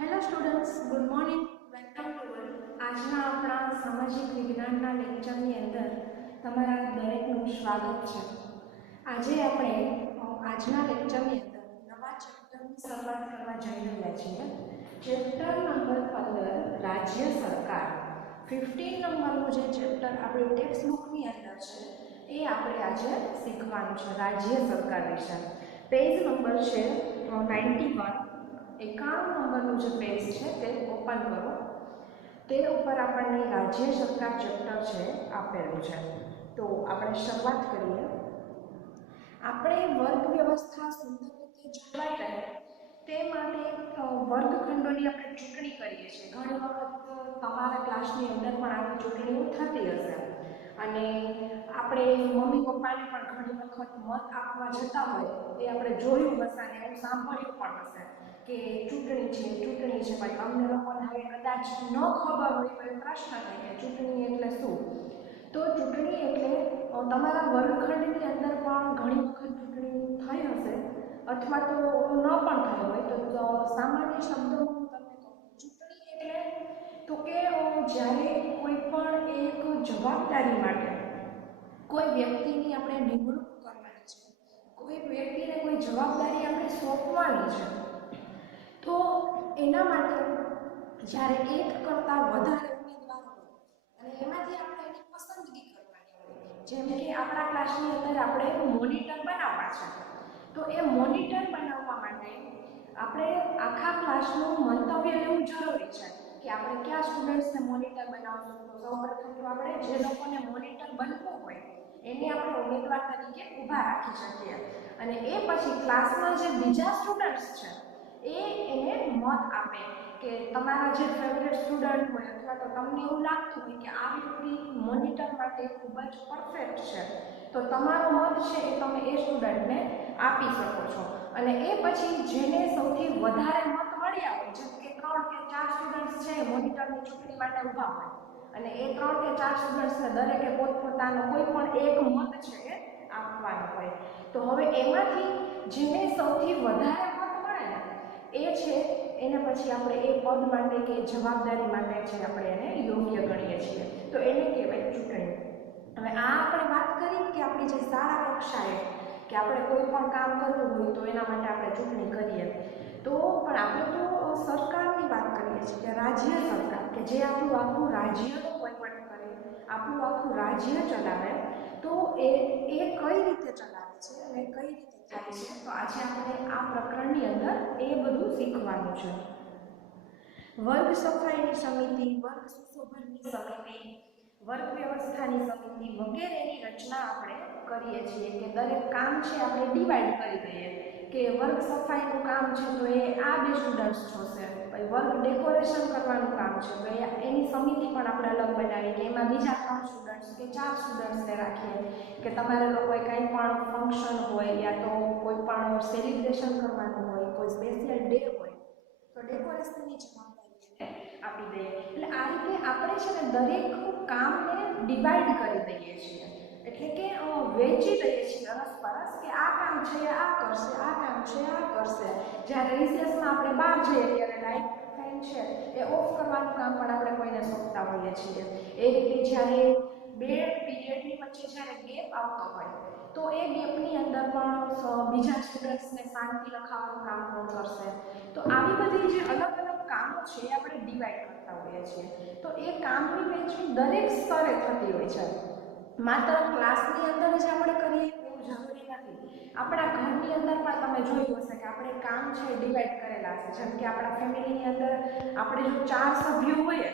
Hello students, good morning. Welcome to all. આજના આપણા સામાજિક વિજ્ઞાનના લેક્ચરની અંદર તમારા દરેકનું સ્વાગત છે. આજે આપણે આજના લેક્ચરની અંદર નવા ચેપ્ટરની શરૂઆત કરવા જઈ રહ્યા છીએ. ચેપ્ટર નંબર 15 રાજ્ય સરકાર. 15 નંબરનું જે ચેપ્ટર આપણી ટેક્સ્ટ બુકની અંદર છે એ આપણે આજે શીખવાનું છે રાજ્ય સરકાર વિશે. પેજ નંબર છે 91. 91 નંબરનું જે પેજ છે તે ઓપન કરો. તે ઉપર આપણને રાજ્ય સરકાર ચેપ્ટર છે આપેલું છે. તો આપણે શરૂઆત કરીએ. આપણે વર્ગ વ્યવસ્થા સુંદર રીતે જળવાઈ રહે તે માટે વર્ગખંડોની આપણે ચૂંટણી કરીએ છીએ. ઘણી વખત તમારા ક્લાસની અંદર પણ આવી ચૂંટણીઓ થતી હશે અને આપણે મમ્મી પપ્પાને પણ ઘણી વખત મત આપવા જતા હોય એ આપણે જોયું હશે અને એવું સાંભળ્યું પણ હશે કે ચૂંટણી છે ભાઈ. અમને લોકોને હવે કદાચ ન ખબર હોય તો એ પ્રશ્ન થાય કે ચૂંટણી એટલે શું. તો ચૂંટણી એટલે તમારા વર્ગખંડની અંદર પણ ઘણી વખત ચૂંટણી થઈ હશે અથવા તો ન પણ થઈ હોય. તો સામાન્ય શબ્દોમાં હું તમને કહું, ચૂંટણી એટલે તો કે જ્યારે કોઈ પણ એક જવાબદારી માટે કોઈ વ્યક્તિની આપણે નિમણૂક કરવાની છે, કોઈ વ્યક્તિને કોઈ જવાબદારી આપણે સોંપવાની છે, તો એના માટે જ્યારે એક કરતાં વધારે ઉમેદવાર હોય અને એમાંથી આપણે એની પસંદગી કરવાની હોય, જેમ કે આપણા ક્લાસની અંદર આપણે મોનિટર બનાવવા છે, તો એ મોનિટર બનાવવા માટે આપણે આખા ક્લાસનું મંતવ્ય લેવું જરૂરી છે કે આપણે કયા સ્ટુડન્ટ્સને મોનિટર બનાવશું. તો સૌપ્રથમ તો આપણે જે લોકોને મોનિટર બનવું હોય એને આપણે ઉમેદવાર તરીકે ઊભા રાખી શકીએ અને એ પછી ક્લાસમાં જે બીજા સ્ટુડન્ટ્સ છે એને મત આપે કે તમારા જે ફેવરેટ સ્ટુડન્ટ હોય અથવા તો તમને એવું લાગતું હોય કે આ વ્યક્તિ મોનિટર માટે ખૂબ જ પરફેક્ટ છે, તો તમારો મત છે એ તમે એ સ્ટુડન્ટને આપી શકો છો. અને એ પછી જેને સૌથી વધારે મત મળ્યા હોય, જેમ કે 3 કે 4 સ્ટુડન્ટ્સ છે મોનિટરની ચૂંટણી માટે ઊભા હોય અને એ 3 કે 4 સ્ટુડન્ટ્સને દરેકે પોતપોતાનો કોઈ પણ એક મત છે એ આપવાનો હોય. તો હવે એમાંથી જેને સૌથી વધારે મત મળે ને એ છે એને પછી આપણે એ પદ માટે કે જવાબદારી માટે છે આપણે એને યોગ્ય ગણીએ છીએ. તો એને કહેવાય ચૂંટણી. હવે આ આપણે વાત કરી કે આપણી જે શાળા કક્ષાએ કે આપણે કોઈ પણ કામ કરવું હોય તો એના માટે આપણે ચૂંટણી કરીએ. તો પણ આપણે તો સરકારની વાત કરીએ છીએ કે રાજ્ય સરકાર, કે જે આપણું આખું રાજ્યનું વહીવટ કરે, આપણું આખું રાજ્ય ચલાવે, તો એ કઈ રીતે ચલાવે છે અને કઈ રીતે થાય છે. તો આજે આપણે આ પ્રકરણની અંદર એ બધું શીખવાનું છે. વર્ગ સફાઈની સમિતિ, વર્ગ સુશોભનની સમિતિ, વર્ગ વ્યવસ્થાની સમિતિ વગેરેની રચના આપણે કરીએ છીએ કે દરેક કામ છે આપણે ડિવાઈડ કરી દઈએ કે વર્ગ સફાઈનું કામ છે તો એ આ 2 સ્ટુડન્ટ્સ જોશે, વર્ગ ડેકોરેશન કરવાનું કામ છે તો એની સમિતિ પણ આપણે અલગ બનાવી કે એમાં બીજા 3 સ્ટુડન્ટ્સ કે 4 સ્ટુડન્ટ્સને રાખીએ કે તમારે લોકોએ કંઈ પણ ફંક્શન હોય યા તો કોઈ પણ સેલિબ્રેશન કરવાનું હોય, કોઈ સ્પેશિયલ ડે હોય તો ડેકોરેશનની જવાબદારી આપી દઈએ. એટલે આ રીતે આપણે છે ને દરેક કામને ડિવાઈડ કરી દઈએ છીએ, એટલે કે વહેંચી દઈએ છીએ અરસપરસ કે આ કામ છે આ કરશે, આ કામ છે આ કરશે. જ્યારે રિસેસમાં આપણે બહાર જઈએ ત્યારે લાઇટ ફેન છે એ ઓફ કરવાનું કામ પણ આપણે કોઈને સોંપતા હોઈએ છીએ. એ રીતે જ્યારે 2 પીરિયડની વચ્ચે જ્યારે ગેપ આવતો હોય તો એ ગેપની અંદર પણ બીજા સ્ટુડન્ટ્સને શાંતિ રખાવવાનું કામ કોણ કરશે. તો આવી બધી જે અલગ અલગ કામો છે એ આપણે ડિવાઈડ કરતા હોઈએ છીએ. તો એ કામની વહેંચણી દરેક સ્તરે થતી હોય છે. માત્ર ક્લાસની અંદર જ આપણે કરીએ એવું જરૂરી નથી. આપણા ઘરની અંદર પણ તમે જોયું હશે કે આપણે કામ છે ડિવાઈડ કરેલા હશે. જેમ કે આપણા ફેમિલીની અંદર આપણે જો 4 સભ્યો હોઈએ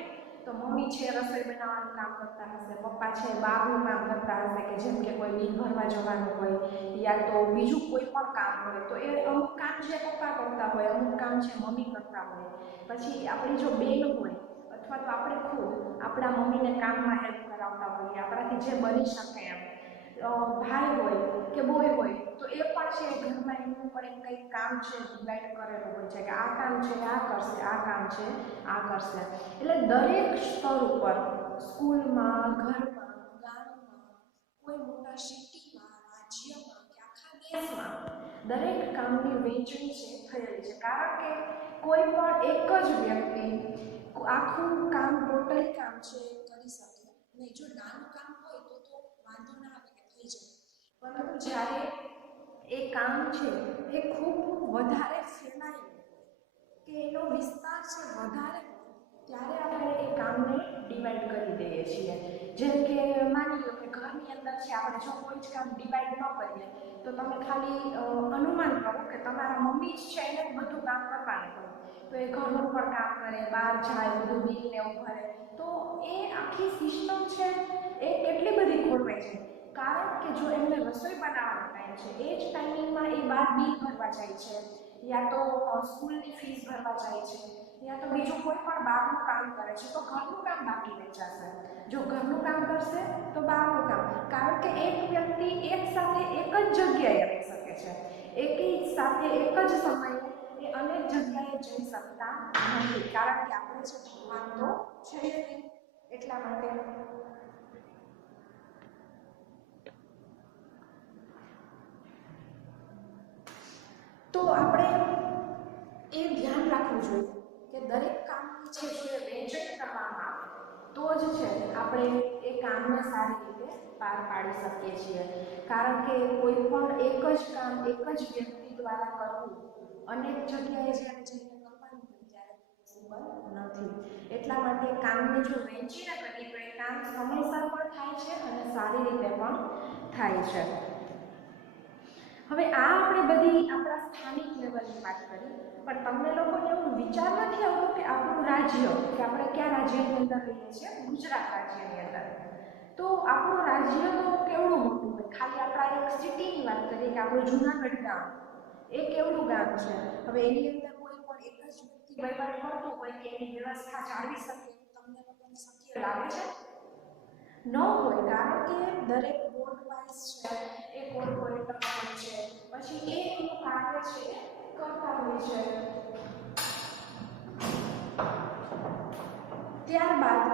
તો મમ્મી છે રસોઈ બનાવવાનું કામ કરતા હશે, પપ્પા છે બહારનું કામ કરતા હશે કે જેમ કે કોઈ બિલ ભરવા જવાનું હોય યા તો બીજું કોઈ પણ કામ હોય તો એ અમુક કામ છે પપ્પા કરતા હોય, અમુક કામ છે મમ્મી કરતા હોય. પછી આપણી જો બેન હોય અથવા તો આપણે ખુદ આપણા મમ્મીને કામમાં હેલ્પ કરાવતા હોઈએ આપણાથી જે બની શકે એમ. ભાઈ હોય કે બોય હોય તો એ પણ છે ઘરમાં એનું પણ કંઈક કામ છે ડિવાઈડ કરેલું હોય છે કે આ કામ છે આ કરશે, આ કામ છે આ કરશે. એટલે દરેક સ્તર ઉપર સ્કૂલમાં, ઘરમાં, ગામમાં, કોઈ મોટા સિટીમાં, રાજ્યમાં કે આખા દેશમાં દરેક કામની વહેંચણી છે થયેલી છે, કારણ કે કોઈ પણ એક જ વ્યક્તિ આખું કામ ટોટલી કામ છે કરી શકે નહીં. જો નાનું કામ હોય તો વાંધો ના આવે કે થઈ જાય, પરંતુ જ્યારે એ કામ છે એ ખૂબ વધારે ફેલાયેલું કે એનો વિસ્તાર છે વધારે, ત્યારે આપણે એ કામને ડિવાઈડ કરી દઈએ છીએ. જેમ કે માની લો કે ઘરની અંદર છે, આપણે જો કોઈ જ કામ ડિવાઈડ ન કરીએ તો તમે ખાલી અનુમાન કરો કે તમારા મમ્મી જ છે એને જ બધું કામ કરવાનું હોય, તો એ ઘરનું પણ કામ કરે, બહાર જાય, બધું બિલ ને એવું ભરે, તો એ આખી સિસ્ટમ છે એ કેટલી બધી ખોરવાય છે. કારણ કે જો એમને રસોઈ બનાવવાનો ટાઈમ છે, એ જ ટાઈમિંગમાં એ બહાર બિલ ભરવા જાય છે, યા તો સ્કૂલની ફીસ ભરવા જાય છે, યા તો બીજું કોઈ પણ બહારનું કામ કરે છે, તો ઘરનું કામ બાકી રહી જશે. જો ઘરનું કામ કરશે તો બહારનું કામ, કારણ કે એક વ્યક્તિ એક સાથે એક જ જગ્યાએ રહી શકે છે, એકી સાથે એક જ સમયે એ અનેક જગ્યાએ જઈ શકતા નથી, કારણ કે આપણે છે ભગવાન તો છે નહીં. એટલા માટે તો આપણે એ ધ્યાન રાખવું જોઈએ કે દરેક કામની છે જે વહેંચણી કરવામાં આવે તો જ છે આપણે એ કામને સારી રીતે પાર પાડી શકીએ છીએ. કારણ કે કોઈ પણ એક જ કામ એક જ વ્યક્તિ દ્વારા કરવું અનેક જગ્યાએ જ્યારે જઈને કરવાનું હોય ત્યારે પોસિબલ નથી. એટલા માટે કામને જો વહેંચીને કરીએ તો એ કામ સમયસર પણ થાય છે અને સારી રીતે પણ થાય છે. હવે આ આપણે બધી આપણા સ્થાનિક લેવલની વાત કરી, પણ તમને લોકોને એવું વિચાર નથી આવતો કે આપણું રાજ્ય, કે આપણે કયા રાજ્યની અંદર રહીએ છીએ, ગુજરાત રાજ્યની અંદર, તો આપણું રાજ્ય તો કેવડું મોટું હોય. ખાલી આપણા એક સિટીની વાત કરીએ કે આપણું જૂનાગઢ ગામ, એ કેવડું ગામ છે. હવે એની અંદર કોઈ પણ એક જ વ્યક્તિ વહીવટ કરતો હોય કે એની વ્યવસ્થા જાળવી શકે તમને લોકોને શક્ય લાગે છે? ન હોય, કારણ કે દરેક બોર્ડ વાઇઝ છે એ કોર્પોરેટર હોય છે, પછી એ એનું કાર્ય છે કરતા હોય છે. ત્યારબાદ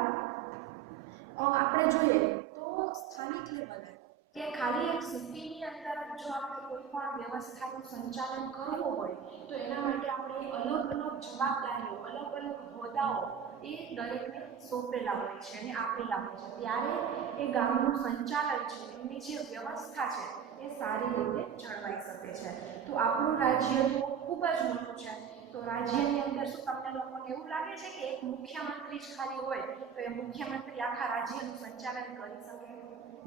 આપણે જોઈએ તો સ્થાનિક લેવલે કે ખાલી એક સિટીની અંદર જો આપણે કોઈ પણ વ્યવસ્થાનું સંચાલન કરવું હોય તો એના માટે આપણે અલગ અલગ જવાબદારીઓ, અલગ અલગ હોદ્દાઓ એ દરેકને સોંપેલા હોય છે અને આપેલા હોય છે, ત્યારે એ ગામનું સંચાલન છે, એમની જે વ્યવસ્થા છે એ સારી રીતે જળવાઈ શકે છે. તો આપણું રાજ્ય તો ખૂબ જ મોટું છે. તો રાજ્યની અંદર શું તમને લોકોને એવું લાગે છે કે એક મુખ્યમંત્રી જ ખાલી હોય તો એ મુખ્યમંત્રી આખા રાજ્યનું સંચાલન કરી શકે?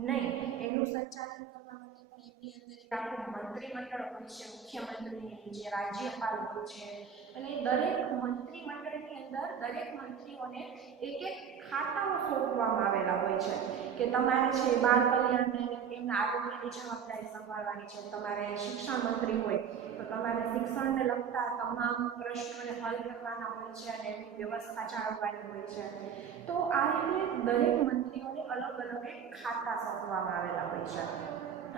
નહીં. એનું સંચાલન કરવા માટે પણ એમની અંદર એક આખું મંત્રીમંડળ હોય છે, મુખ્યમંત્રીની નીચે રાજ્યપાલ હોય છે, અને દરેક મંત્રીમંડળની અંદર દરેક મંત્રીઓને એક એક ખાતાઓ સોંપવામાં આવેલા હોય છે કે તમારે છે બાળ કલ્યાણને એમના આરોગ્યની જવાબદારી સંભાળવાની છે, તમારે શિક્ષણ મંત્રી હોય તો તમારે શિક્ષણને લગતા તમામ પ્રશ્નોને હલ કરવાના હોય છે અને એની વ્યવસ્થા જાળવવાની હોય છે. તો આ રીતે દરેક મંત્રીઓને અલગ અલગ એક ખાતા સોંપવામાં આવેલા હોય છે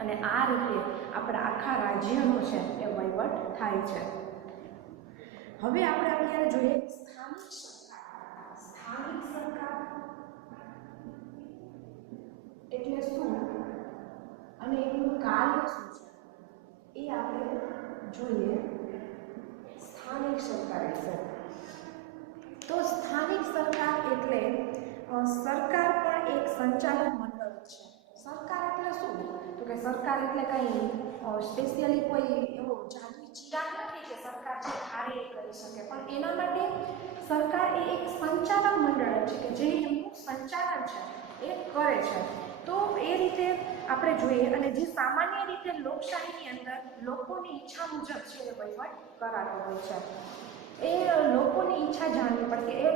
અને આ રીતે આપણા આખા રાજ્યનો છે એ વહીવટ થાય છે. હવે આપણે અત્યારે જોઈએ સ્થાનિક સરકાર. સ્થાનિક સરકાર એટલે શું અને એનું કાર્ય શું છે એ આપણે જોઈએ. સ્થાનિક સરકાર વિશે તો સ્થાનિક સરકાર એટલે સરકાર પણ એક સંચાલન મંડળ છે. સરકાર એટલે શું? તો કે સરકાર એટલે કંઈ સ્પેશિયલી કોઈ એવો જાદુઈ ચિરાગ નથી કે સરકાર જે ધારે એ કરી શકે, પણ એના માટે સરકાર એ એક સંચાલન મંડળ છે કે જે એમનું સંચાલન છે એ કરે છે. તો એ રીતે આપણે જોઈએ અને જે સામાન્ય રીતે લોકશાહીની અંદર લોકોની ઈચ્છા મુજબ છે એ વહીવટ કરાતો હોય છે. એ લોકોની ઈચ્છા જાણવી પડે કે એ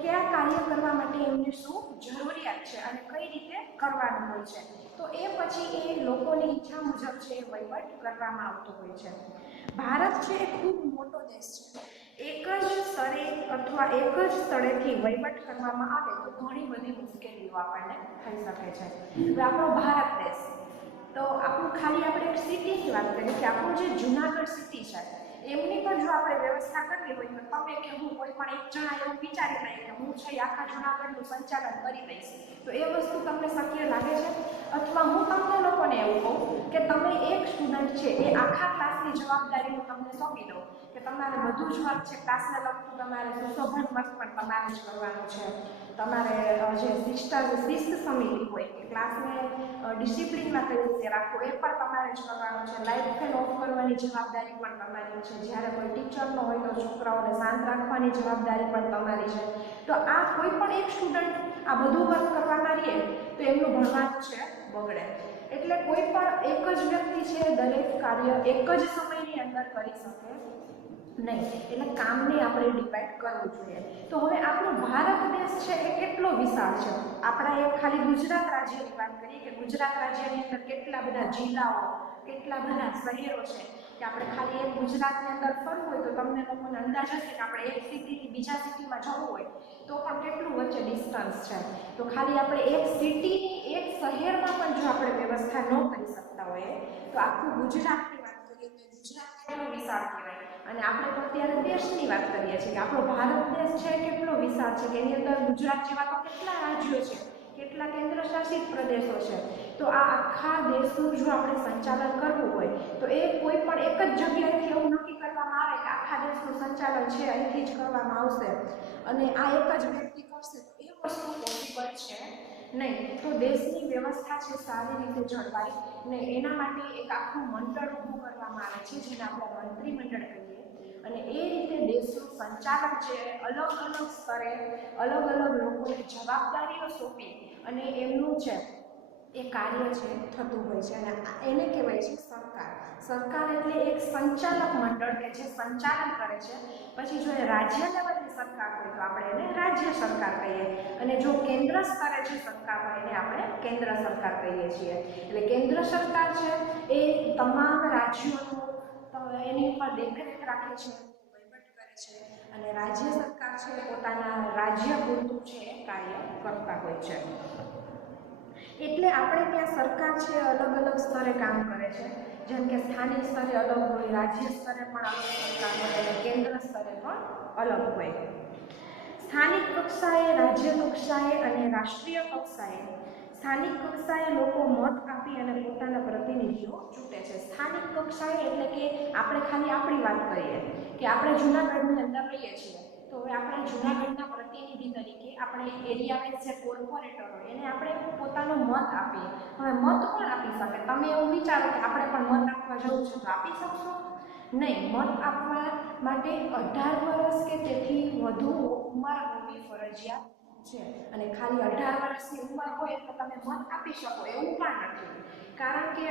કયા કાર્ય કરવા માટે એમને શું જરૂરિયાત છે અને કઈ રીતે કરવાનું હોય છે. તો એ પછી એ લોકોની ઈચ્છા મુજબ છે એ વહીવટ કરવામાં આવતો હોય છે. ભારત છે એ ખૂબ મોટો દેશ છે. એક જ સ્તરે અથવા એક જ સ્થળેથી વહીવટ કરવામાં આવે તો ઘણી બધી મુશ્કેલીઓ આપણને થઈ શકે છે. હવે આપણો ભારત દેશ, તો આપણું ખાલી આપણે એક સિટીની વાત કરીએ કે આપણું જે જૂનાગઢ સિટી છે એમની પણ જો આપણે વ્યવસ્થા કરવી હોય તો તમે કે હું કોઈ પણ એક જણા એવું વિચારી લઈએ કે હું છે આખા જૂનાગઢનું સંચાલન કરી દઈશ, તો એ વસ્તુ તમને શક્ય લાગે છે? અથવા હું તમને લોકોને એવું કહું કે તમે એક સ્ટુડન્ટ છે એ આખા ક્લાસની જવાબદારી હું તમને સોંપી દઉં કે તમારે બધું જ વર્ક છે ક્લાસને લગતું, તમારે સુશોભન વર્ક પણ તમારે જ કરવાનું છે, તમારે જે શિસ્ત સમિતિ હોય કે ક્લાસને ડિસિપ્લિનમાં કઈ રીતે રાખવું એ પણ તમારે જ કરવાનું છે, લાઇટ ફેન ઓફ કરવાની જવાબદારી પણ તમારી છે, જ્યારે કોઈ ટીચર ન હોય તો છોકરાઓને શાંત રાખવાની જવાબદારી પણ તમારી છે. તો આ કોઈ પણ એક સ્ટુડન્ટ આ બધું વર્ક કરવામાં રહીએ તો એમનું ભણવાનું છે બગડે. એટલે કોઈ પણ એક જ વ્યક્તિ છે દરેક કાર્ય એક જ સમયની અંદર કરી શકે નહીં, એટલે કામને આપણે ડિવાઈડ કરવું જોઈએ. તો હવે આપણો ભારત દેશ છે એ કેટલો વિશાળ છે. આપણા એક ખાલી ગુજરાત રાજ્યની વાત કરીએ કે ગુજરાત રાજ્યની અંદર કેટલા બધા જિલ્લાઓ, કેટલા બધા શહેરો છે કે આપણે ખાલી એક ગુજરાતની અંદર ફરવું હોય તો તમને લોકોને અંદાજ હશે કે આપણે એક સિટીથી બીજા સિટીમાં જવું હોય તો પણ કેટલું વચ્ચે ડિસ્ટન્સ છે. તો ખાલી આપણે એક સિટીની એક શહેરમાં પણ જો આપણે વ્યવસ્થા ન કરી શકતા હોઈએ તો આખું ગુજરાતની વાત કરીએ તો ગુજરાત કેટલું વિશાળ કહેવાય. અને આપણે તો અત્યારે દેશની વાત કરીએ છીએ કે આપણો ભારત દેશ છે કેટલો વિશાળ છે કે એની અંદર ગુજરાત જેવા તો કેટલા રાજ્યો છે, કેટલા કેન્દ્ર શાસિત પ્રદેશો છે. તો આ આખા દેશનું જો આપણે સંચાલન કરવું હોય તો એ કોઈ પણ એક જ જગ્યાએથી એવું નક્કી કરવામાં આવે કે આખા દેશનું સંચાલન છે અહીંથી જ કરવામાં આવશે અને આ એક જ વ્યક્તિ કરશે તો એ વસ્તુ પોસિબલ છે નહીં. તો દેશની વ્યવસ્થા છે સારી રીતે જળવાય ને એના માટે એક આખું મંડળ ઊભું કરવામાં આવે છે જેને આપણે મંત્રીમંડળ કહીએ અને એ રીતે દેશનું સંચાલન છે અલગ અલગ સ્તરે અલગ અલગ લોકોને જવાબદારીઓ સોંપી અને એમનું છે એ કાર્ય છે થતું હોય છે અને એને કહેવાય છે સરકાર. સરકાર એટલે એક સંચાલક મંડળ કે જે સંચાલન કરે છે. પછી જો એ રાજ્ય લેવલની સરકાર હોય તો આપણે એને રાજ્ય સરકાર કહીએ અને જો કેન્દ્ર સ્તરે જે સરકાર હોય એને આપણે કેન્દ્ર સરકાર કહીએ છીએ. એટલે કેન્દ્ર સરકાર છે એ તમામ રાજ્યોનું એની ઉપર દેખરેખ રાખે છે, વહીવટ કરે છે અને રાજ્ય સરકાર છે પોતાના રાજ્ય પૂરતું છે એ કાર્ય કરતા હોય છે. એટલે આપણે ત્યાં સરકાર છે અલગ અલગ સ્તરે કામ કરે છે, જેમ કે સ્થાનિક સ્તરે અલગ હોય, રાજ્ય સ્તરે પણ અલગ સરકાર હોય અને કેન્દ્ર સ્તરે પણ અલગ હોય. સ્થાનિક કક્ષાએ, રાજ્ય કક્ષાએ અને રાષ્ટ્રીય કક્ષાએ સ્થાનિક કક્ષાએ લોકો મત આપી અને પોતાના પ્રતિનિધિઓ ચૂંટે છે. સ્થાનિક કક્ષાએ એટલે કે આપણે ખાલી આપણી વાત કરીએ કે આપણે જૂનાગઢની અંદર રહીએ છીએ તો હવે આપણે જૂનાગઢના પ્રતિનિધિ તરીકે આપણે એરિયા વાઇઝ જે કોર્પોરેટર હોય એને આપણે પોતાનો મત આપીએ. હવે મત કોણ આપી શકે? તમે એવું વિચારો કે આપણે પણ મત આપવા જવું છે તો આપી શકશો? નહીં. મત આપવા માટે 18 વર્ષ કે તેથી વધુ ઉંમર હોવી ફરજિયાત છે અને ખાલી 18 વર્ષની ઉંમર હોય એટલે તમે મત આપી શકો એવું પણ નથી. કારણ કે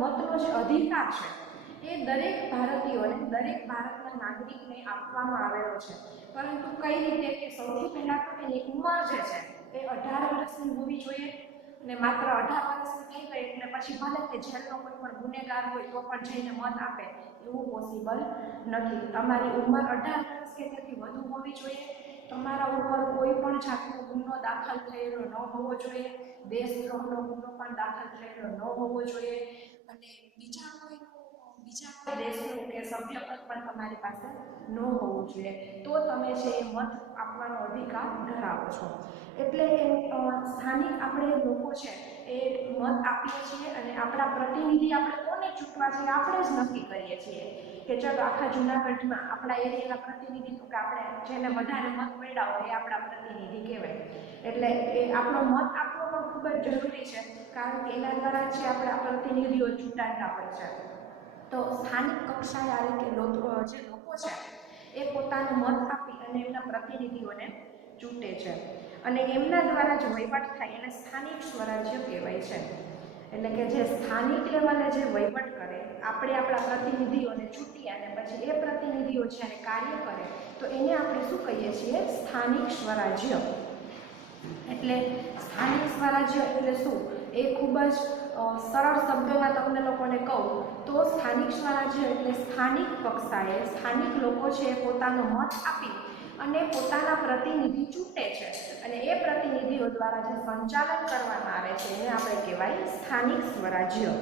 મતનો જે અધિકાર છે એ દરેક ભારતીયોને, દરેક ભારતના નાગરિકને આપવામાં આવેલો છે. પરંતુ કઈ રીતે કે સૌથી પહેલાં તો એની ઉંમર જે છે એ 18 વર્ષની હોવી જોઈએ અને માત્ર 18 વર્ષની થઈ ગઈ એટલે પછી ભલે તે જેલનો કોઈ પણ ગુનેગાર હોય તો પણ જઈને મત આપે એવું પોસિબલ નથી. તમારી ઉંમર 18 વર્ષ કે તેથી વધુ હોવી જોઈએ. તમારા ઉપર કોઈ પણ જાતનો ગુનો દાખલ થયેલો ન હોવો જોઈએ, દેશદ્રોહનો ગુનો પણ દાખલ થયેલો ન હોવો જોઈએ અને બીજા કોઈ દેશનું કે સભ્યપદ પણ તમારી પાસે ન હોવું જોઈએ. તો તમે છે એ મત આપવાનો અધિકાર ધરાવો છો. એટલે સ્થાનિક આપણે લોકો છે એ મત આપીએ છીએ અને આપણા પ્રતિનિધિ આપણે કોને ચૂંટવા છે આપણે જ નક્કી કરીએ છીએ કે ચાલો આખા જૂનાગઢમાં આપણા એરિયાના પ્રતિનિધિ તો કે આપણે જેને વધારે મત મળ્યા હોય એ આપણા પ્રતિનિધિ કહેવાય. એટલે એ આપણો મત આપવો પણ ખૂબ જ જરૂરી છે કારણ કે એના દ્વારા છે આપણા પ્રતિનિધિઓ ચૂંટાતા હોય છે. તો સ્થાનિક કક્ષાએ આ રીતે જે લોકો છે એ પોતાનો મત આપી અને એમના પ્રતિનિધિઓને ચૂંટે છે અને એમના દ્વારા જ વહીવટ થાય એને સ્થાનિક સ્વરાજ્ય કહેવાય છે. એટલે કે જે સ્થાનિક લેવલે જે વહીવટ કરે, આપણે આપણા પ્રતિનિધિઓને ચૂંટી અને પછી એ પ્રતિનિધિઓ જ્યારે કાર્ય કરે તો એને આપણે શું કહીએ છીએ? સ્થાનિક સ્વરાજ્ય. એટલે સ્થાનિક સ્વરાજ્ય એટલે શું? એ ખૂબ જ સરળ શબ્દોમાં તમને લોકોને કહું તો સ્થાનિક સ્વરાજ્ય એટલે સ્થાનિક કક્ષાએ સ્થાનિક લોકો છે પોતાનો મત આપી અને પોતાના પ્રતિનિધિ ચૂંટે છે અને એ પ્રતિનિધિઓ દ્વારા જે સંચાલન કરવામાં આવે છે એને આપણે કહેવાય સ્થાનિક સ્વરાજ્ય.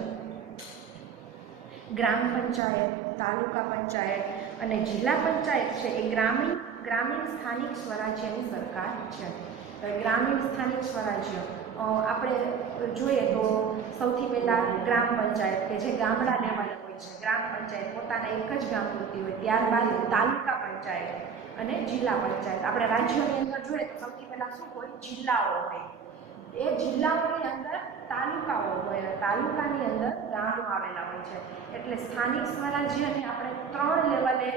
ગ્રામ પંચાયત, તાલુકા પંચાયત અને જિલ્લા પંચાયત છે એ ગ્રામીણ સ્થાનિક સ્વરાજ્યની સરકાર છે. ગ્રામીણ સ્થાનિક સ્વરાજ્ય આપણે જોઈએ તો સૌથી પહેલાં ગ્રામ પંચાયત કે જે ગામડા લેવલે હોય છે, ગ્રામ પંચાયત પોતાના એક જ ગામ પૂરતી હોય. ત્યારબાદ તાલુકા પંચાયત અને જિલ્લા પંચાયત. આપણે રાજ્યોની અંદર જોઈએ તો સૌથી પહેલાં શું હોય? જિલ્લાઓ હોય. એ જિલ્લાઓની અંદર તાલુકાઓ હોય, તાલુકાની અંદર ગામો આવેલા હોય છે. એટલે સ્થાનિક સ્વરાજ્યને આપણે 3 લેવલે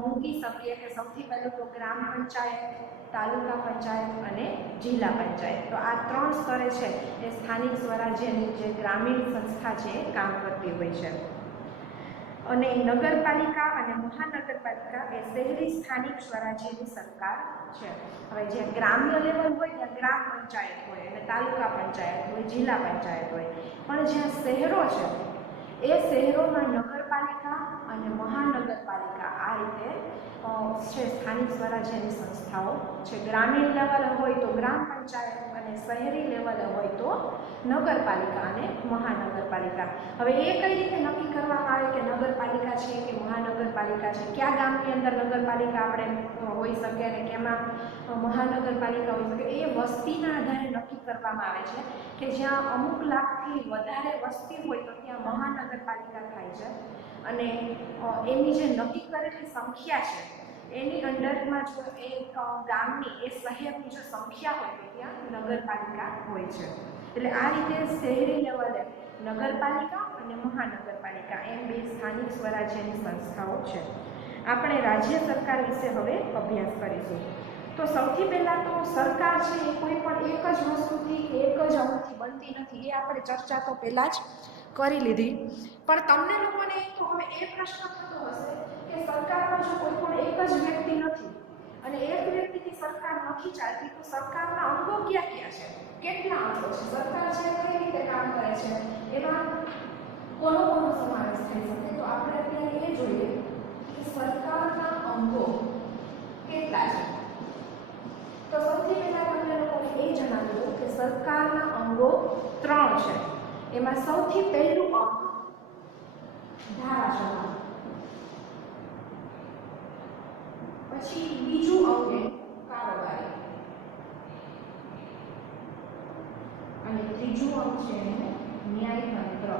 મૂકી શકીએ કે સૌથી પહેલું તો ગ્રામ પંચાયત, તાલુકા પંચાયત અને જિલ્લા પંચાયત. તો આ 3 સ્તરે છે એ સ્થાનિક સ્વરાજ્યની જે ગ્રામીણ સંસ્થા છે એ કામ કરતી હોય છે. અને નગરપાલિકા અને મહાનગરપાલિકા એ શહેરી સ્થાનિક સ્વરાજ્યની સરકાર છે. હવે જે ગ્રામ્ય લેવલ હોય ત્યાં ગ્રામ પંચાયત હોય અને તાલુકા પંચાયત હોય, જિલ્લા પંચાયત હોય. પણ જ્યાં શહેરો છે એ શહેરોમાં નગરપાલિકા અને મહાનગરપાલિકા આ રીતે છે સ્થાનિક સ્વરાજ્યની સંસ્થાઓ છે. ગ્રામીણ લેવલે હોય તો ગ્રામ પંચાયત અને શહેરી લેવલે હોય તો નગરપાલિકા અને મહાનગરપાલિકા. હવે એ કઈ રીતે નક્કી કરવામાં આવે કે નગરપાલિકા છે કે મહાનગરપાલિકા છે? કયા ગામની અંદર નગરપાલિકા આપણે હોઈ શકે અને કેમાં મહાનગરપાલિકા હોઈ શકે? એ વસ્તીના આધારે નક્કી કરવામાં આવે છે કે જ્યાં અમુક લાખથી વધારે વસ્તી હોય તો ત્યાં મહાનગરપાલિકા થાય છે અને એની જે નક્કી કરેલી સંખ્યા છે એની અંડરમાં જો એ ગામની એ શહેરની જો સંખ્યા હોય તો ત્યાં નગરપાલિકા હોય છે. એટલે આ રીતે શહેરી લેવલે નગરપાલિકા અને મહાનગરપાલિકા એમ 2 સ્થાનિક સ્વરાજ્યની સંસ્થાઓ છે. આપણે રાજ્ય સરકાર વિશે હવે અભ્યાસ કરીશું. તો સૌથી પહેલાં તો સરકાર છે એ કોઈ પણ એક જ વસ્તુથી એક જ અંગથી બનતી નથી. એ આપણે ચર્ચા તો પહેલાં જ કરી લીધી. પણ તમને લોકોને તો હવે એ પ્રશ્ન થતો હશે કે સરકારમાં જો કોઈ પણ એક જ વ્યક્તિ નથી અને એક વ્યક્તિથી સરકાર નથી ચાલતી તો સરકારના અંગો ક્યાં ક્યાં છે? કેટલા અંગો છે? સરકાર છે કઈ રીતે કામ કરે છે? એમાં કોનો સમાવેશ થઈ શકે? તો આપણે અત્યારે એ જોઈએ કે સરકારના અંગો કેટલા છે. તો સૌથી પહેલા તમને લોકોને એ જણાવી દઉં કે સરકારના અંગો 3 છે. એમાં સૌથી પહેલું અંગ ધારાસભા, પછી બીજું અંગ કારોબારી અને ત્રીજું અંગ છે ન્યાયતંત્ર.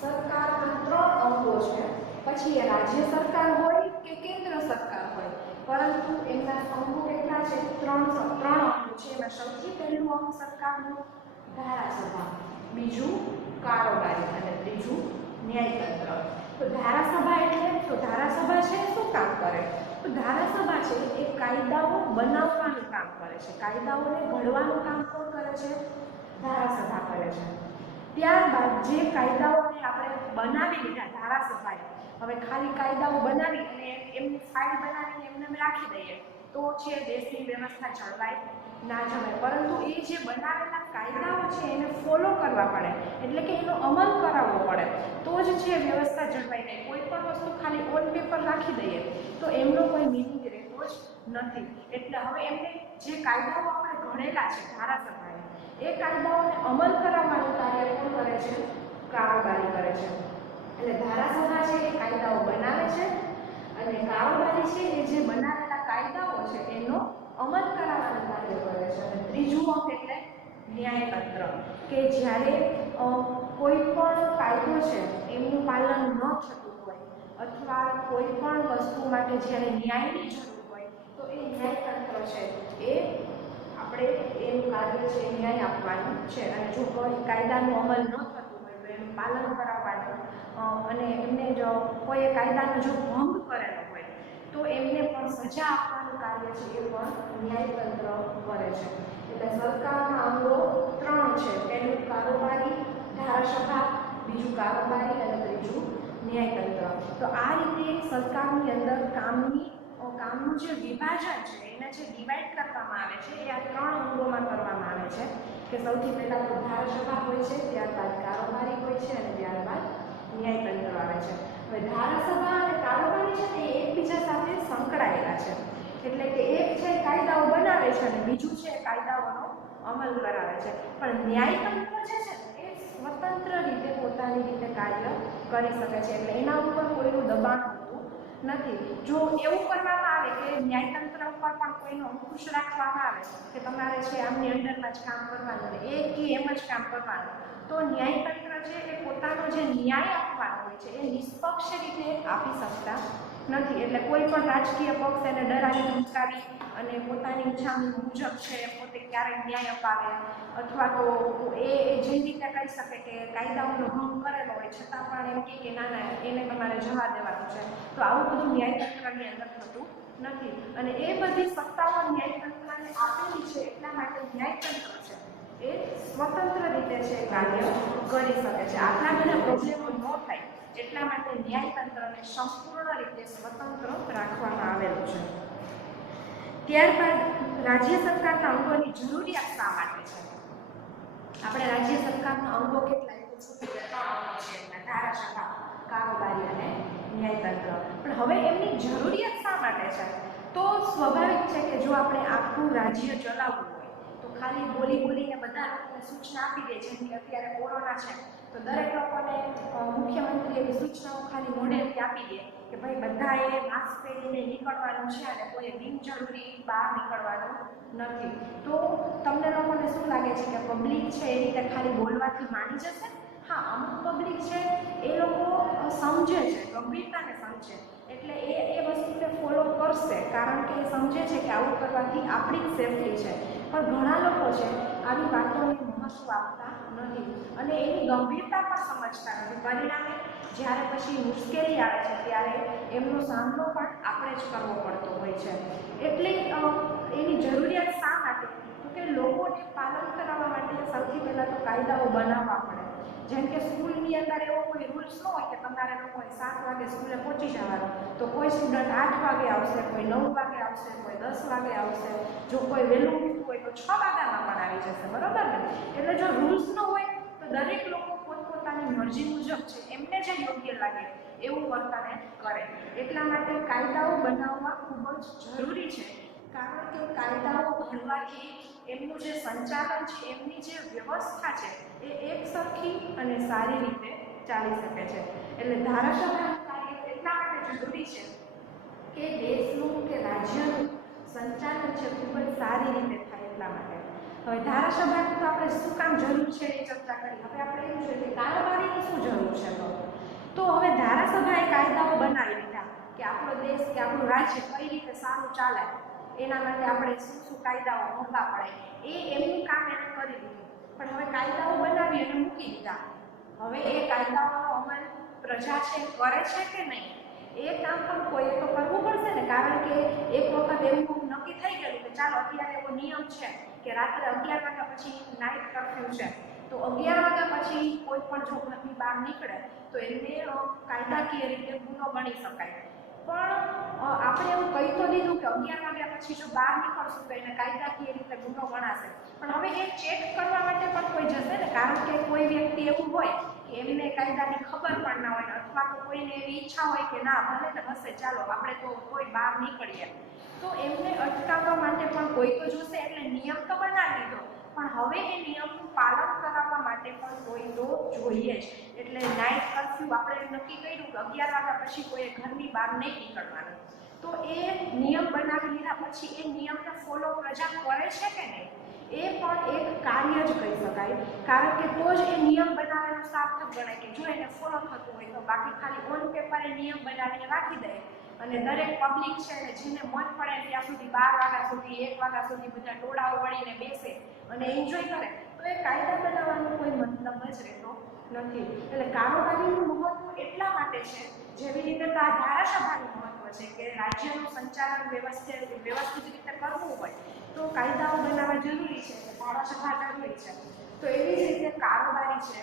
સરકારના 3 અંગો છે. પછી એ રાજ્ય સરકાર હોય કે કેન્દ્ર સરકાર હોય, પરંતુ એમના અંગો કેટલા છે? 3 અંગો છે. એમાં સૌથી પહેલું અંગ સરકારનું ધારાસભા, બીજું કારોબારી અને ત્રીજું ન્યાયતંત્ર. તો ધારાસભા એટલે તો ધારાસભા છે શું કામ કરે? તો ધારાસભા છે એ કાયદાઓ બનાવવાનું કામ કરે છે. કાયદાઓને ઘડવાનું કામ કોણ કરે છે? ધારાસભા કરે છે. ત્યારબાદ જે કાયદાઓને આપણે બનાવી લીધા ધારાસભાએ, હવે ખાલી કાયદાઓ બનાવી અને એમની ફાઇલ બનાવીને એમને રાખી દઈએ તો છે દેશની વ્યવસ્થા જળવાય ના જળવાય. પરંતુ એ જે બનાવેલા કાયદાઓ છે એને ફોલો કરવા પડે, એટલે કે એનો અમલ કરાવવો પડે તો જ છે વ્યવસ્થા જળવાઈ રહે. કોઈ પણ વસ્તુ ખાલી ઓન પેપર રાખી દઈએ તો એમનો કોઈ મિનિંગ રહેતો જ નથી. એટલે હવે એમને જે કાયદાઓ આપણે ઘડેલા છે ધારાસભાએ, એ કાયદાઓને અમલ કરાવવાનું કાર્ય કોણ કરે છે? કારોબારી કરે છે. એટલે ધારાસભા છે એ કાયદાઓ બનાવે છે અને કારોબારી છે એ જે બનાવેલા કાયદાઓ છે એનો અમલ કરાવવાનું કાર્ય કરે છે. અને ત્રીજું અંગ એટલે ન્યાયતંત્ર, કે જ્યારે કોઈ પણ કાયદો છે એમનું પાલન ન થતું હોય અથવા કોઈ પણ વસ્તુ માટે જ્યારે ન્યાયની જરૂર હોય તો એ ન્યાયતંત્ર છે એ આપણે એનું કાર્ય છે ન્યાય આપવાનું છે. અને જો કોઈ કાયદાનું અમલ ન થતું હોય તો એનું પાલન કરાવવાનું અને એમને જો કોઈ કાયદાનો જો ભંગ કરેલો હોય તો એમને પણ સજા આપવાનું કાર્ય છે એ પણ ન્યાયતંત્ર કરે છે. એટલે સરકારના અંગો 3 છે. પહેલું કારોબારી ધારાસભા, બીજું કારોબારી અને ત્રીજું ન્યાયતંત્ર. તો આ રીતે સરકારની અંદર કામનું જે વિભાજન છે એને જે ડિવાઈડ કરવામાં આવે છે એ આ 3 અંગોમાં કરવામાં આવે છે. કે સૌથી પહેલાં તો ધારાસભા હોય છે, ત્યારબાદ કારોબારી હોય છે અને ત્યારબાદ ન્યાયતંત્ર આવે છે. હવે ધારાસભા અને કારોબારી છે ને એ એકબીજા સાથે સંકળાયેલા છે. એટલે કે એક છે કાયદાઓ બનાવે છે અને બીજું છે કાયદાઓનો અમલ કરાવે છે. પણ ન્યાયતંત્ર જે છે એ સ્વતંત્ર રીતે પોતાની રીતે કાર્ય કરી શકે છે, એટલે એના ઉપર કોઈનું દબાણ હોતું નથી. જો એવું કરવામાં આવે કે ન્યાયતંત્ર ઉપર પણ કોઈનો અંકુશ રાખવામાં આવે કે તમારે છે આમની અંડરમાં જ કામ કરવાનું, એ કે એમ જ કામ કરવાનું, તો ન્યાયતંત્ર છે એ પોતાનો જે ન્યાય આપવાનો હોય છે એ નિષ્પક્ષ રીતે આપી શકતા નથી. એટલે કોઈ પણ રાજકીય પક્ષ એને ડરાવી ધમકાવી અને પોતાની ઈચ્છા મુજબ છે પોતે ક્યારેક ન્યાય અપાવે, અથવા તો એ જે રીતે કહી શકે કે કાયદાઓનો ભંગ કરેલો હોય છતાં પણ એમ કે ના ના એને તમારે જવા દેવાનું છે, તો આવું બધું ન્યાયતંત્રની અંદર થતું નથી. અને એ બધી સત્તાઓ ન્યાયતંત્રને આપેલી છે એટલા માટે ન્યાયતંત્ર છે એ સ્વતંત્ર રીતે છે કાર્ય કરી શકે છે. આટલા બધા પ્રોબ્લેમો ન થાય એટલા માટે ન્યાયતંત્રને સંપૂર્ણ રીતે સ્વતંત્ર રાખવામાં આવેલું છે. ત્યારબાદ રાજ્ય સરકારના અંગોની જરૂરિયાત શા માટે છે? આપણે રાજ્ય સરકારના અંગો કેટલા છે? ધારાસભા, કારોબારી અને ન્યાયતંત્ર. પણ હવે એમની જરૂરિયાત શા માટે છે? તો સ્વાભાવિક છે કે જો આપણે આખું રાજ્ય ચલાવવું હોય તો ખાલી બોલીને બધા લોકોને સૂચના આપી દે, જેમ કે અત્યારે કોરોના છે તો દરેક લોકોને મુખ્યમંત્રી એવી સૂચનાઓ ખાલી મોઢેથી આપી દે કે ભાઈ બધાએ માસ્ક પહેરીને નીકળવાનું છે અને કોઈ બિનજરૂરી બહાર નીકળવાનું નથી. તો તમને લોકોને શું લાગે છે કે પબ્લિક છે એ રીતે ખાલી બોલવાથી માની જશે? હા, અમુક પબ્લિક છે એ લોકો સમજે છે, ગંભીરતાને સમજે, એટલે એ વસ્તુને ફોલો કરશે, કારણ કે એ સમજે છે કે આવું કરવાથી આપણી જ સેફટી છે. પણ ઘણા લોકો છે આવી વાતોને મહત્વ આપતા નથી અને એની ગંભીરતા પણ સમજતા નથી. પરિણામે જ્યારે પછી મુશ્કેલી આવે છે ત્યારે એમનો સામનો પણ આપણે જ કરવો પડતો હોય છે. એટલે એની જરૂરિયાત શા માટે? તો કે લોકોને પાલન કરાવવા માટે સૌથી પહેલાં તો કાયદાઓ બનાવવા પડે. જેમ કે સ્કૂલની અંદર એવો કોઈ રૂલ્સ ન હોય કે તમારે લોકોએ 7 વાગે સ્કૂલે પહોંચી જવાનું, તો કોઈ સ્ટુડન્ટ 8 વાગે આવશે, કોઈ 9 વાગે આવશે, કોઈ 10 વાગે આવશે, જો કોઈ વહેલું ઉઠવું હોય તો 6 વાગ્યામાં પણ આવી જશે, બરોબર ને? એટલે જો રૂલ્સ ન હોય તો દરેક લોકો પોતપોતાની મરજી મુજબ છે એમને જે યોગ્ય લાગે એવું વર્તન કરે. એટલા માટે કાયદાઓ બનાવવા ખૂબ જ જરૂરી છે, કારણ કે કાયદાઓ ઘડવાથી એમનું જે સંચાલન છે, એમની જે વ્યવસ્થા છે એ એક સરખી અને સારી રીતે ચાલી શકે છે. એટલે ધારાસભાનું કાર્ય એટલા માટે જરૂરી છે કે દેશનું કે રાજ્યનું સંચાલન છે ખૂબ જ સારી રીતે થાય એટલા માટે. હવે ધારાસભાની તો આપણે શું કામ જરૂર છે એ ચર્ચા કરી. હવે આપણે એવું જોઈએ કે કારોબારીની શું જરૂર છે? તો હવે ધારાસભાએ કાયદાઓ બનાવી દીધા કે આપણો દેશ કે આપણું રાજ્ય કઈ રીતે સારું ચાલે, એના માટે આપણે શું કાયદાઓ મૂકવા પડે, એ એમનું કામ એને કરી દીધું. પણ હવે કાયદાઓ બનાવી અને મૂકી દીધા, હવે એ કાયદાઓનો અમલ પ્રજા છે કરે છે કે નહીં, એ કામ પણ કોઈએ તો કરવું પડશે ને. કારણ કે એક વખત એવું નક્કી થઈ ગયું કે ચાલો અત્યારે એવો નિયમ છે કે રાત્રે 11 વાગ્યા પછી નાઇટ કર્ફ્યુ છે, તો 11 વાગ્યા પછી કોઈ પણ જો ઘરની બહાર નીકળે તો એને કાયદાકીય રીતે ગુનો ગણી શકાય. પણ આપણે એવું કહી તો દીધું કે 11 વાગ્યા પછી જો બહાર નીકળશું તો એને કાયદાકીય રીતે ગુનો ગણાશે, પણ હવે એ ચેક કરવા માટે પણ કોઈ જશે ને, કારણ કે કોઈ વ્યક્તિ એવું હોય કે એમને કાયદાની ખબર પણ ના હોય, અથવા તો કોઈને એવી ઈચ્છા હોય કે ના ભલે ને હશે ચાલો આપણે તો કોઈ બહાર નીકળીએ, તો એમને અટકાવવા માટે પણ કોઈ તો જોશે. એટલે નિયમ તો બનાવી દીધો, પણ હવે એ નિયમનું પાલન કરાવવા માટે પણ કોઈ તો જોઈએ જ. એટલે નાઇટ કર્ફ્યુ આપણે નક્કી કર્યું કે 11 વાગ્યા પછી કોઈ ઘરની બહાર નહીં નીકળવાનું, તો એ નિયમ બનાવી લીધા પછી એ નિયમને ફોલો પ્રજા કરે છે કે નહીં, એ પણ એક કાર્ય જ કહી શકાય. કારણ કે તો જ એ નિયમ બનાવેલો સાર્થક ગણાય કે જો એને ફોલો થતું હોય તો. બાકી ખાલી ઓન પેપરે નિયમ બનાવીને રાખી દે અને દરેક પબ્લિક છે ને જેને મન પડે ત્યાં સુધી 12 વાગ્યા સુધી 1 વાગ્યા સુધી બધા ટોળાઓ વળીને બેસે અને એન્જોય કરે, તો એ કાયદા બનાવવાનો કોઈ મતલબ જ રહેતો નથી. એટલે કારોબારીનું મહત્વ એટલા માટે છે, જેવી રીતે તો આ ધારાસભાનું મહત્વ છે કે રાજ્યનું સંચાલન વ્યવસ્થિત રીતે કરવું હોય તો કાયદાઓ બનાવવા જરૂરી છે, ધારાસભા જરૂરી છે. તો એવી જ રીતે કારોબારી છે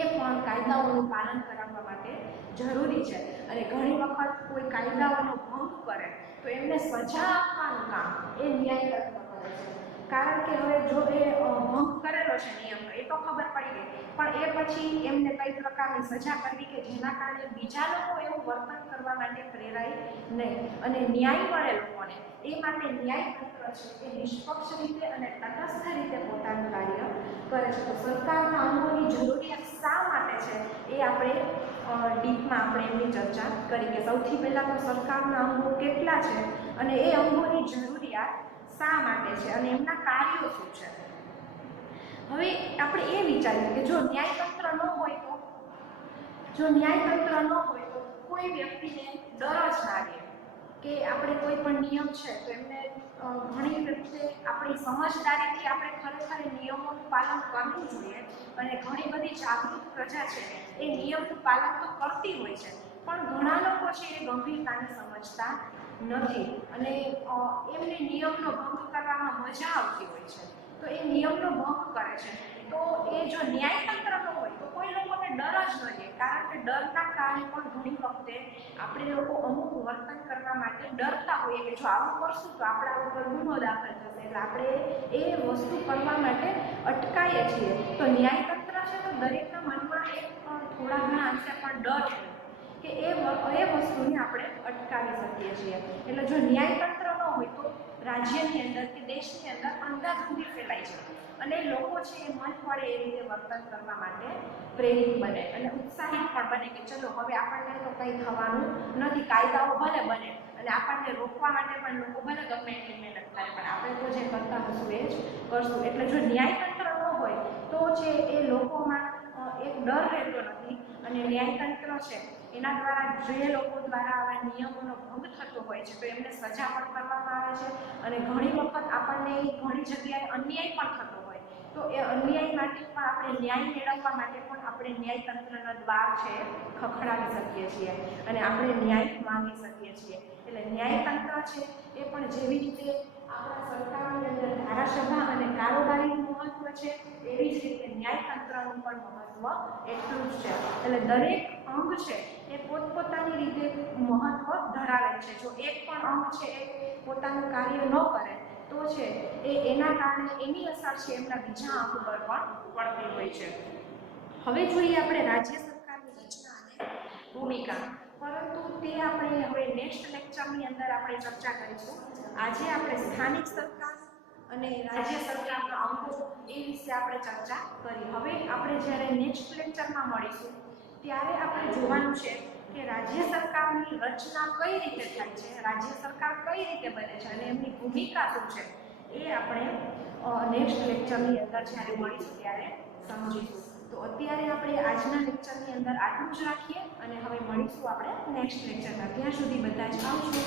એ પણ કાયદાઓનું પાલન કરાવવા માટે જરૂરી છે. અને ઘણી વખત કોઈ કાયદાઓનો ભંગ કરે તો એમને સજા આપવાનું કામ એ ન્યાયતંત્ર કરે છે. કારણ કે હવે જો એ ભંગ કરેલો છે નિયમનો એ તો ખબર પડી ગઈ, પણ એ પછી એમને કઈ પ્રકારની સજા કરવી કે જેના કારણે બીજા લોકો એવું વર્તન કરવા માટે પ્રેરાય નહીં અને ન્યાય મળે લોકોને, એ માટે ન્યાયતંત્ર છે એ નિષ્પક્ષ રીતે અને તટસ્થ રીતે પોતાનું કાર્ય કરે છે. તો સરકારના અંગોની જરૂરિયાત શા માટે છે એ આપણે ડીપમાં આપણે એમની ચર્ચા કરી કે સૌથી પહેલાં તો સરકારના અંગો કેટલા છે અને એ અંગોની જરૂરિયાત શા માટે છે અને એમના કાર્યો શું છે. હવે આપણે એ વિચારીએ કે જો ન્યાયતંત્ર ન હોય તો કોઈ વ્યક્તિને ડર જ લાગે કે આપણે કોઈ પણ નિયમ છે તો એમને ઘણી વખતે આપણી સમજદારીથી આપણે ખરેખર નિયમોનું પાલન કરવું જોઈએ અને ઘણી બધી જાગૃત પ્રજા છે એ નિયમનું પાલન તો કરતી હોય છે, પણ ઘણા લોકો છે એ ગંભીરતાને સમજતા નથી અને એમને નિયમનો ભંગ કરવામાં મજા આવતી હોય છે તો એ નિયમનો ભંગ કરે છે. તો એ જો ન્યાયતંત્ર ન હોય તો કોઈ લોકોને ડર જ ન રહે, કારણ કે ડરના કારણે પણ ઘણી વખતે આપણે લોકો અમુક વર્તન કરવા માટે ડરતા હોઈએ કે જો આવું કરશું તો આપણા ઉપર ગુનો દાખલ થશે, એટલે આપણે એ વસ્તુ કરવા માટે અટકાઈએ છીએ. તો ન્યાયતંત્ર છે તો દરેકના મનમાં એક થોડા ઘણા અંશે પણ ડર છે કે એ વસ્તુને આપણે અટકાવી શકીએ છીએ. એટલે જો ન્યાયતંત્ર ન હોય તો રાજ્યની અંદર કે દેશની અંદર અંધાધૂંધી ફેલાય છે અને લોકો છે એ મન પડે એ રીતે વર્તન કરવા માટે પ્રેરિત બને અને ઉત્સાહિત પણ બને કે ચલો હવે આપણને તો કંઈ થવાનું નથી, કાયદાઓ ભલે બને અને આપણને રોકવા માટે પણ લોકો ભલે ગમે એટલી મહેનત કરે પણ આપણે તો જે કરતા હશું એ જ કરશું. એટલે જો ન્યાયતંત્ર ન હોય તો છે એ લોકોમાં એક ડર રહેતો નથી અને ન્યાયતંત્ર છે એના દ્વારા જે લોકો દ્વારા આવા નિયમોનો ભંગ થતો હોય છે તો એમને સજા પણ કરવામાં આવે છે અને ઘણી વખત આપણને ઘણી જગ્યાએ અન્યાય પણ થતો હોય તો એ અન્યાય માટે પણ આપણે ન્યાય મેળવવા માટે પણ આપણે ન્યાયતંત્રના દ્વાર છે ખખડાવી શકીએ છીએ અને આપણે ન્યાય માંગી શકીએ છીએ. એટલે ન્યાયતંત્ર છે એ પણ જેવી રીતે આપણા સરકારની અંદર ધારાસભા અને કારોબારીનું મહત્વ છે એવી જ રીતે ન્યાયતંત્રનું પણ મહત્વ એટલું જ છે. એટલે દરેક અંગ છે એ પોતપોતાની રીતે મહત્વ ધરાવે છે. જો એક પણ અંગ છે એ પોતાનું કાર્ય ન કરે તો છે એના કારણે એની અસર છે એમના બીજા અંગ પર પણ પડતી હોય છે. હવે જોઈએ આપણે રાજ્ય સરકારની રચના અને ભૂમિકા, પરંતુ તે આપણે હવે નેક્સ્ટ લેક્ચરની અંદર આપણે ચર્ચા કરીશું. આજે આપણે સ્થાનિક સરકાર અને રાજ્ય સરકારના અંગો એ વિશે આપણે ચર્ચા કરી. હવે આપણે જ્યારે નેક્સ્ટ લેક્ચરમાં મળીશું ત્યારે આપણે જોવાનું છે કે રાજ્ય સરકારની રચના કઈ રીતે થાય છે, રાજ્ય સરકાર કઈ રીતે બને છે અને એમની ભૂમિકા શું છે એ આપણે નેક્સ્ટ લેક્ચરની અંદર જ્યારે મળીશું ત્યારે સમજીશું. તો અત્યારે આપણે આજના લેક્ચરની અંદર આટલું જ રાખીએ અને હવે મળીશું આપણે નેક્સ્ટ લેક્ચરમાં. ત્યાં સુધી બધા જ આવજો.